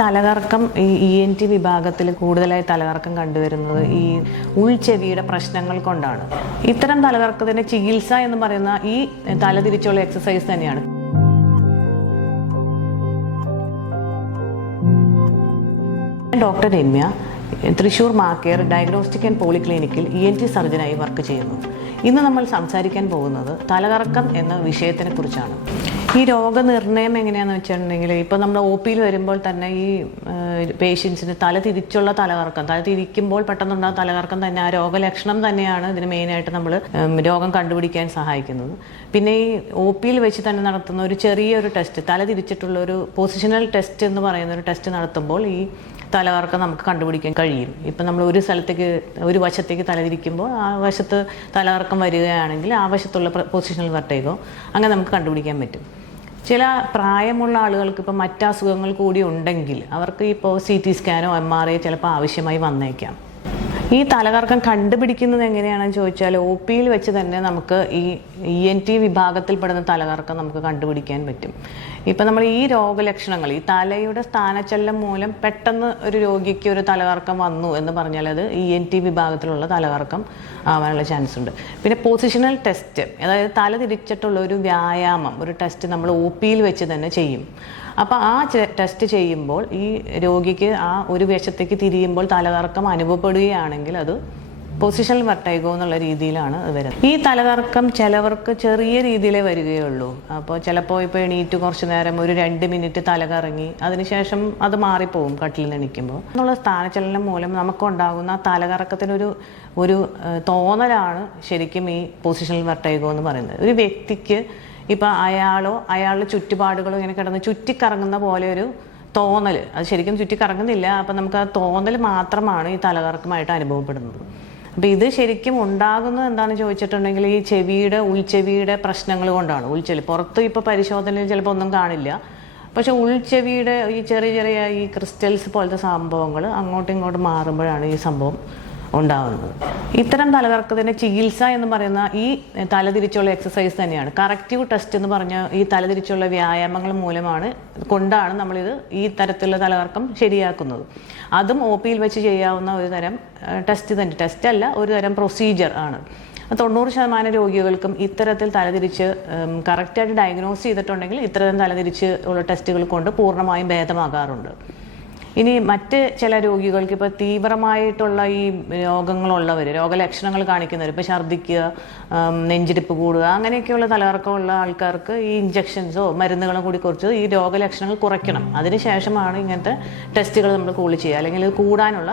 തലകറക്കം ഈ ENT വിഭാഗത്തിൽ കൂടുതലായി തലകറക്കം കണ്ടുവരുന്നത് ഈ ഉൾച്ചെവിയുടെ പ്രശ്നങ്ങൾ കൊണ്ടാണ്. ഇത്തരം തലകറക്കത്തിന്റെ ചികിത്സ എന്ന് പറയുന്ന ഈ തലതിരിച്ചുള്ള എക്സസൈസ് തന്നെയാണ്. ഡോക്ടർ രമ്യ തൃശ്ശൂർ മാക്കേർ ഡയഗ്നോസ്റ്റിക് ആൻഡ് പോളിക്ലിനിക്കിൽ ENT സർജനായി വർക്ക് ചെയ്യുന്നു. ഇന്ന് നമ്മൾ സംസാരിക്കാൻ പോകുന്നത് തലകറക്കം എന്ന വിഷയത്തിനെ കുറിച്ചാണ്. ഈ രോഗനിർണയം എങ്ങനെയാണെന്ന് വെച്ചിട്ടുണ്ടെങ്കിൽ ഇപ്പോൾ നമ്മൾ OP വരുമ്പോൾ തന്നെ ഈ പേഷ്യൻസിന് തല തിരിക്കുമ്പോൾ പെട്ടെന്നുണ്ടാകുന്ന തലകറക്കം തന്നെ ആ രോഗലക്ഷണം തന്നെയാണ് ഇതിന് മെയിനായിട്ട് നമ്മൾ രോഗം കണ്ടുപിടിക്കാൻ സഹായിക്കുന്നത്. പിന്നെ ഈ OP വെച്ച് തന്നെ നടത്തുന്ന ഒരു ചെറിയൊരു ടെസ്റ്റ്, തല തിരിച്ചിട്ടുള്ള ഒരു പൊസിഷണൽ ടെസ്റ്റ് എന്ന് പറയുന്ന ഒരു ടെസ്റ്റ് നടത്തുമ്പോൾ ഈ തലകറക്കം നമുക്ക് കണ്ടുപിടിക്കാൻ കഴിയും. ഇപ്പം നമ്മൾ ഒരു വശത്തേക്ക് തലതിരിക്കുമ്പോൾ ആ വശത്ത് തലകറക്കം വരികയാണെങ്കിൽ ആ വശത്തുള്ള പൊസിഷണൽ വെർട്ടിഗോ അങ്ങനെ നമുക്ക് കണ്ടുപിടിക്കാൻ പറ്റും. ചില പ്രായമുള്ള ആളുകൾക്ക് ഇപ്പോൾ മറ്റസുഖങ്ങൾ കൂടി ഉണ്ടെങ്കിൽ അവർക്ക് ഇപ്പോൾ CT സ്കാനോ MRI ചിലപ്പോൾ ആവശ്യമായി വന്നേക്കാം. ഈ തലകറക്കം കണ്ടുപിടിക്കുന്നത് എങ്ങനെയാണെന്ന് ചോദിച്ചാൽ OP വെച്ച് തന്നെ നമുക്ക് ഈ ENT വിഭാഗത്തിൽപ്പെടുന്ന തലകറക്കം നമുക്ക് കണ്ടുപിടിക്കാൻ പറ്റും. ഇപ്പം നമ്മൾ ഈ രോഗലക്ഷണങ്ങൾ, ഈ തലയുടെ സ്ഥാനചലനം മൂലം പെട്ടെന്ന് ഒരു രോഗിക്ക് ഒരു തലകറക്കം വന്നു എന്ന് പറഞ്ഞാൽ അത് ENT വിഭാഗത്തിലുള്ള തലകറക്കം ആവാനുള്ള ചാൻസ് ഉണ്ട്. പിന്നെ പൊസിഷണൽ ടെസ്റ്റ്, അതായത് തല തിരിച്ചിട്ടുള്ള ഒരു വ്യായാമം, ഒരു ടെസ്റ്റ് നമ്മൾ OP വെച്ച് തന്നെ ചെയ്യും. അപ്പോൾ ആ ടെസ്റ്റ് ചെയ്യുമ്പോൾ ഈ രോഗിക്ക് ആ ഒരു വശത്തേക്ക് തിരിയുമ്പോൾ തലകറക്കം അനുഭവപ്പെടുകയാണെങ്കിൽ അത് പൊസിഷണൽ വെർട്ടിഗോ എന്നുള്ള രീതിയിലാണ് അത് വരുന്നത്. ഈ തലകറക്കം ചിലവർക്ക് ചെറിയ രീതിയിലേ വരികയുള്ളൂ. അപ്പോൾ ചിലപ്പോൾ ഇപ്പോൾ എണീറ്റ് കുറച്ച് നേരം ഒരു 2 മിനിറ്റ് തലകറങ്ങി അതിനുശേഷം അത് മാറിപ്പോവും കട്ടിൽ നിന്ന് എണീക്കുമ്പോൾ. എന്നുള്ള സ്ഥാനചലനം മൂലം നമുക്കുണ്ടാകുന്ന തലകറക്കത്തിനൊരു തോന്നലാണ് ശരിക്കും ഈ പൊസിഷണൽ വെർട്ടിഗോ എന്ന് പറയുന്നത്. ഒരു വ്യക്തിക്ക് ഇപ്പം അയാളുടെ ചുറ്റുപാടുകളോ ഇങ്ങനെ കിടന്ന് ചുറ്റിക്കറങ്ങുന്ന പോലെ ഒരു തോന്നൽ, അത് ശരിക്കും ചുറ്റിക്കറങ്ങുന്നില്ല. അപ്പം നമുക്ക് ആ തോന്നൽ മാത്രമാണ് ഈ തലകറക്കമായിട്ട് അനുഭവപ്പെടുന്നത്. അപ്പം ഇത് ശരിക്കും ഉണ്ടാകുന്നത് എന്താണെന്ന് ചോദിച്ചിട്ടുണ്ടെങ്കിൽ ഈ ഉൾച്ചെവിയുടെ പ്രശ്നങ്ങൾ കൊണ്ടാണ്. ഉൾച്ചെവി പുറത്ത് ഇപ്പോൾ പരിശോധനയിൽ ചിലപ്പോൾ ഒന്നും കാണില്ല, പക്ഷെ ഉൾച്ചെവിയുടെ ഈ ചെറിയ ഈ ക്രിസ്റ്റൽസ് പോലത്തെ സംഭവങ്ങൾ അങ്ങോട്ടും ഇങ്ങോട്ടും മാറുമ്പോഴാണ് ഈ സംഭവം ഉണ്ടാകുന്നത്. ഇത്തരം തലകറക്കത്തിൻ്റെ ചികിത്സ എന്ന് പറയുന്ന ഈ തലതിരിച്ചുള്ള എക്സസൈസ് തന്നെയാണ്. കറക്റ്റീവ് ടെസ്റ്റ് എന്ന് പറഞ്ഞ ഈ തലതിരിച്ചുള്ള വ്യായാമങ്ങൾ കൊണ്ടാണ് നമ്മളിത് ഈ തരത്തിലുള്ള തലകറക്കം ശരിയാക്കുന്നത്. അതും OP വെച്ച് ചെയ്യാവുന്ന ഒരു തരം ടെസ്റ്റ് അല്ല, ഒരു തരം പ്രൊസീജിയർ ആണ്. 90% രോഗികൾക്കും ഇത്തരത്തിൽ തലതിരിച്ച് കറക്റ്റായിട്ട് ഡയഗ്നോസ് ചെയ്തിട്ടുണ്ടെങ്കിൽ ഇത്തരം തലതിരിച്ച് ഉള്ള ടെസ്റ്റുകൾ കൊണ്ട് പൂർണ്ണമായും ഭേദമാകാറുണ്ട്. ഇനി മറ്റ് ചില രോഗികൾക്ക് ഇപ്പോൾ തീവ്രമായിട്ടുള്ള ഈ രോഗലക്ഷണങ്ങൾ കാണിക്കുന്നവർ, ഇപ്പോൾ ഛർദ്ദിക്കുക, നെഞ്ചിടിപ്പ് കൂടുക, അങ്ങനെയൊക്കെയുള്ള തലകറക്കമുള്ള ആൾക്കാർക്ക് ഈ ഇഞ്ചക്ഷൻസോ മരുന്നുകളോ കൂടി കുറച്ച് ഈ രോഗലക്ഷണങ്ങൾ കുറയ്ക്കണം. അതിനുശേഷമാണ് ഇങ്ങനത്തെ ടെസ്റ്റുകൾ നമ്മൾ ചെയ്യുക, അല്ലെങ്കിൽ ഇത് കൂടാനുള്ള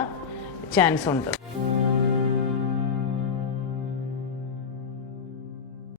ചാൻസ് ഉണ്ട്.